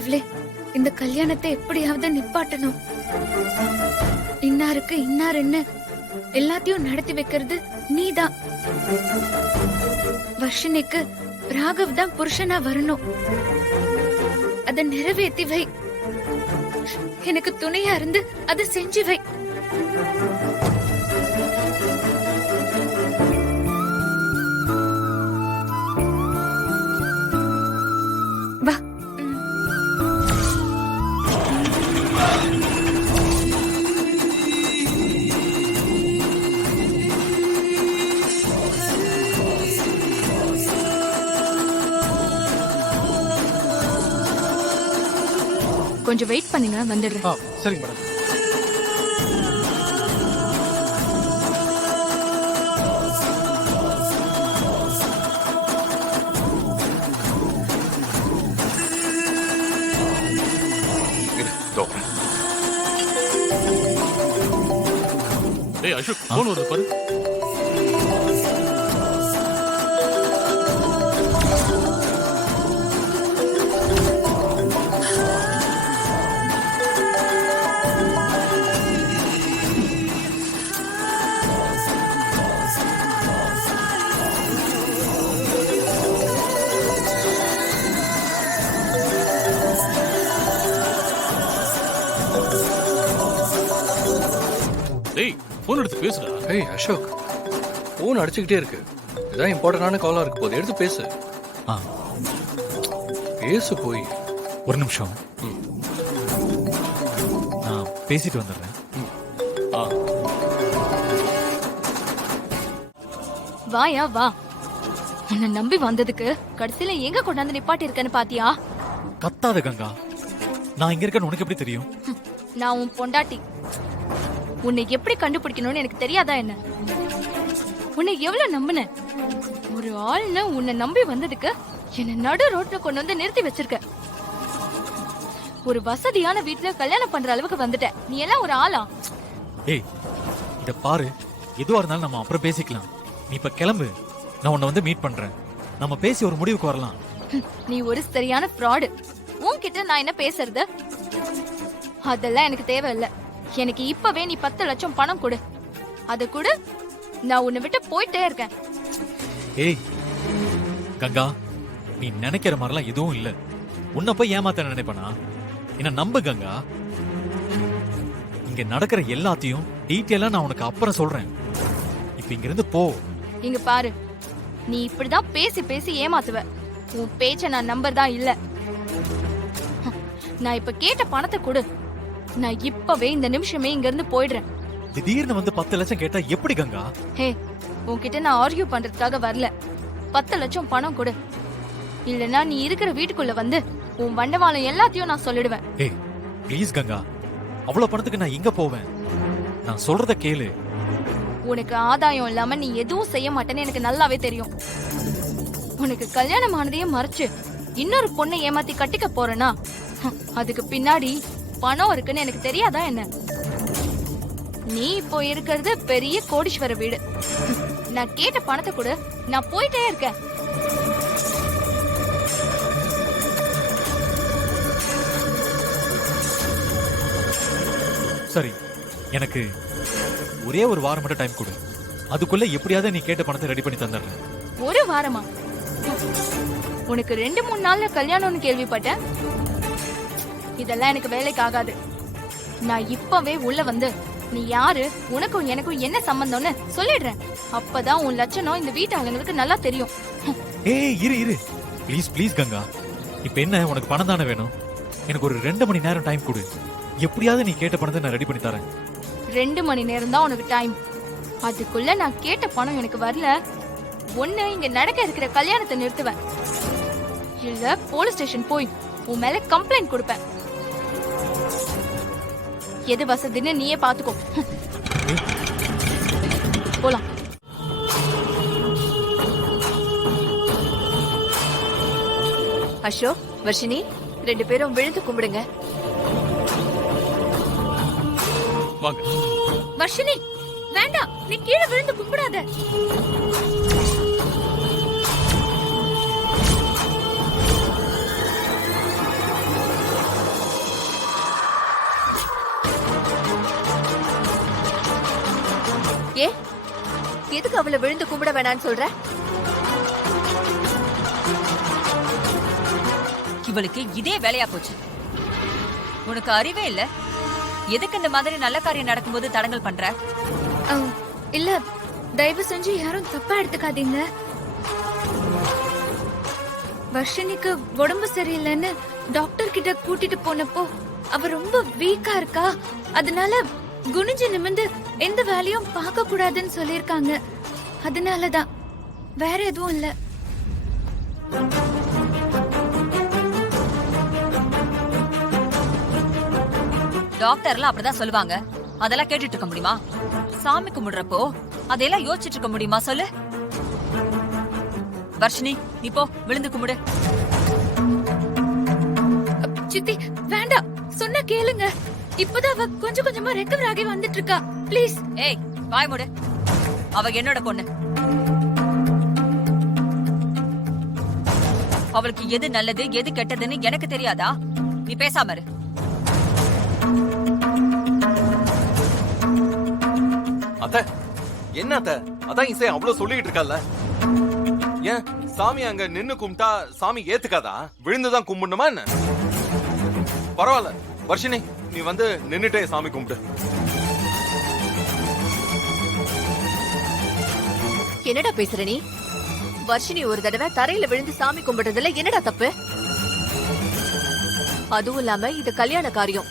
கடவுளே, இந்த கல்யாணத்தை எப்படியாவது நிப்பாட்டணும். இன்னாருக்கு இன்னாருன்னு எல்லாத்தையும் நடத்தி வைக்கிறது நீதான். வர்ஷினிக்கு ராகவ் தான் புருஷனா வரணும். அத நிறைவேற்றி வை. எனக்கு துணையா இருந்து அதை செஞ்சு வை. வா. கொஞ்சம் வெயிட் பண்ணுங்க, வந்துடுறேன். சரிங்க மேடம். டேய் அசோக், போன் வருது பாரு. டேய் போன் எடுத்து பேசுடா. ஏய் அசோக், போன் அடிச்சுக்கிட்டே இருக்கு. இதான் இம்பார்ட்டன்டான காலா இருக்கு போது, எடுத்து பேசு. பேசு போய். ஒரு நிமிஷம், நான் பேசிட்டு வந்துடுறேன். வாயா வா. உன்னை நம்பி வந்ததுக்கு கடைசியில எங்க கொண்டாந்து நிப்பாட்டி இருக்கன்னு பாத்தியா? கத்தாத கங்கா, நான் இங்க இருக்கேன்னு உனக்கு எப்படி தெரியும்? நான் உன் பொண்டாட்டி. உன்னை எப்படி கண்டுபிடிக்கணும்னு எனக்கு தெரியாதா என்ன? உன்னை எவ்வளவு நம்பின? ஒரு ஆள்னு உன்னை நம்பி வந்ததுக்கு என்ன நடு ரோட்ல கொண்டு வந்து நிறுத்தி வச்சிருக்க. ஒரு வசதியான வீட்டுல கல்யாணம் பண்ற அளவுக்கு வந்துட்ட. நீ எல்லாம் ஒரு ஆளா? ஏய், இத பாரு, எதுவா இருந்தாலும் நம்ம அப்புறம் பேசிக்கலாம். நீ இப்ப கிளம்பு, நான் உன்னை வந்து மீட் பண்றேன். நம்ம பேசி ஒரு முடிவுக்கு வரலாம். நீ ஒரு சரியான ஃப்ராடு. உன்கிட்ட நான் என்ன பேசுறது? அதெல்லாம் எனக்கு தேவையில்ல. எனக்கு இப்பவே நீ 10 லட்சம் பணம் கொடு. அத கொடு, நான் உன்னை விட்டு போயிட்டே இருக்கேன். ஏய் கங்கா, நீ நினைக்கிற மாதிரிலாம் எதுவும் இல்ல. உன்னை போய் ஏமாத்த நினைப்பனா? என்ன நம்பு கங்கா. இங்க நடக்கிற எல்லாத்தையும் டீட்டெயிலா நான் உனக்கு அப்புறம் சொல்றேன். இப்ப இங்க இருந்து போ. இங்க பாரு, நீ இப்படிதான் பேசி பேசி ஏமாத்துவ. உன் பேச்ச நான் நம்பர் தான் இல்ல. நான் இப்ப கேட்ட பணத்தை கொடு. நான் இப்பவே இந்த நிமிஷமே இங்க இருந்து போயிடுறேன். திடீர்னு வந்து 10 லட்சம் கேட்டா எப்படி கங்கா? ஹே, உன்கிட்ட நான் ஆர்கியூ பண்றதுக்காக வரல. 10 லட்சம் பணம் கொடு. இல்லனா நீ இருக்கிற வீட்டுக்குள்ள வந்து உன் வண்டவாளம் எல்லாத்தையும் நான் சொல்லிடுவேன். ஏய் ப்ளீஸ் கங்கா, அவ்வளவு பணத்துக்கு நான் எங்க போவேன்? நான் சொல்றத கேளு. உனக்கு ஆதாயம் இல்லாம நீ எதுவும் செய்ய மாட்டேன்னு எனக்கு நல்லாவே தெரியும். உனக்கு கல்யாணம் ஆனதையும் மறைச்சு இன்னொரு பொண்ணை ஏமாத்தி கட்டிக்க போறேனா, அதுக்கு பின்னாடி பணம் இருக்குன்னு எனக்கு தெரியாதா என்ன? நீ இப்போ இருக்கிறது பெரிய கோடீஸ்வர வீடு. நான் கேட்ட பணத்தை கூட நான் போயிட்டே இருக்கேன். சரி, எனக்கு ஒரே ஒரு வாரம் மட்டும் டைம் கொடு. அதுக்குள்ள எப்படியாவது நீ கேட்ட பணத்தை ரெடி பண்ணி தந்துடுறேன். ஒரு வாரமா? உனக்கு 2-3 நாள்ல கல்யாணம்னு கேள்விப்பட்டேன். இதெல்லாம் எனக்கு வேலைக்கு ஆகாது. நான் இப்பவே உள்ள வந்து நீ யாரு, உனக்கும் எனக்கும் என்ன சம்பந்தம்னு சொல்லிடுறேன். அப்பதான் உன் லட்சணம் இந்த வீட்டு ஆளுங்களுக்கு நல்லா தெரியும். ஏய் இரு இரு, ப்ளீஸ் ப்ளீஸ் கங்கா. இப்ப என்ன, உனக்கு பணம் தானே வேணும்? எனக்கு ஒரு 2 மணி நேரம் டைம் கொடு. எப்படியாவது நீ கேட்ட பணத்தை நான் ரெடி பண்ணி தரேன். 2 மணி நேரம் தான் உனக்கு டைம். அதுக்குள்ள நான் கேட்ட பணம் எனக்கு வரல, ஒண்ணு இங்க நடக்க இருக்கிற கல்யாணத்தை நிறுத்துவேன், இல்ல போலீஸ் ஸ்டேஷன் போய் உன் மேல கம்ப்ளைண்ட் கொடுப்பேன். எது வசதின்னு நீயே பாத்துக்கோ. போலாம். அசோக், வர்ஷினி, 2 பேரும் விழுந்து கும்பிடுங்க. வாங்க. வர்ஷினி வேண்டாம், நீ கீழே விழுந்து கும்பிடாத. எதுக்கு அவளை விழுந்து கும்பிட வேணாம்னு சொல்ற? இவளுக்கு இதே வேலையா போச்சு. உனக்கு அறிவே இல்ல. எதுக்கு இந்த மாதிரி நல்ல காரியம் நடக்கும்போது தடங்கல் பண்ற? இல்ல, தயவு செஞ்சு யாரும் தப்பா எடுத்துக்காதீங்க. வர்ஷினிக்கு உடம்பு சரியில்லைன்னு டாக்டர் கிட்ட கூட்டிட்டு போனப்போ அவ ரொம்ப வீக்கா இருக்கா, அதனால குனிஞ்சு நிமிந்து எந்த வேலையும் பார்க்க கூடாதுன்னு சொல்லிருக்காங்க. அதனாலதான், வேற எதுவும் இல்ல. டாக்டர்லாம் அப்படிதான் சொல்லுவாங்க. அதெல்லாம் கேட்டுட்டு இருக்க முடியுமா? சாமி கும்பிடுறப்போ அதையெல்லாம் யோசிச்சுட்டு இருக்க முடியுமா சொல்லு? வர்ஷினி, நீ போ, விழுந்து கும்பிடு. சித்தி வேண்டாம், சொன்னா கேளுங்க. இப்பதான் அவ கொஞ்சம் கொஞ்சமா ரெக்கவர் ஆகி வந்துட்டு இருக்கா. ப்ளீஸ். ஏய், வாய் மூடு. அவ என்னோட பொண்ணு. அவளுக்கு எது நல்லது எது கெட்டதுன்னு எனக்கு தெரியாதா? நீ பேசாம இரு. அத்த, என்ன அத்த? அதான் இசை அவ்வளவு சொல்லிட்டு இருக்கல்ல. ஏன் சாமி அங்க நின்னு கும்பிட்டா சாமி ஏத்துக்காதா? விழுந்துதான் கும்பிடணுமா என்ன? பரவாயில்ல வர்ஷினி, நீ வந்து நின்னுட்டே சாமி கும்பிடு. என்னடா பேசுற நீ? வர்ஷினி ஒரு தடவை தரையில விழுந்து சாமி கும்பிடுறதுல என்னடா தப்பு? அதுவும் இல்லாம இது கல்யாண காரியம்.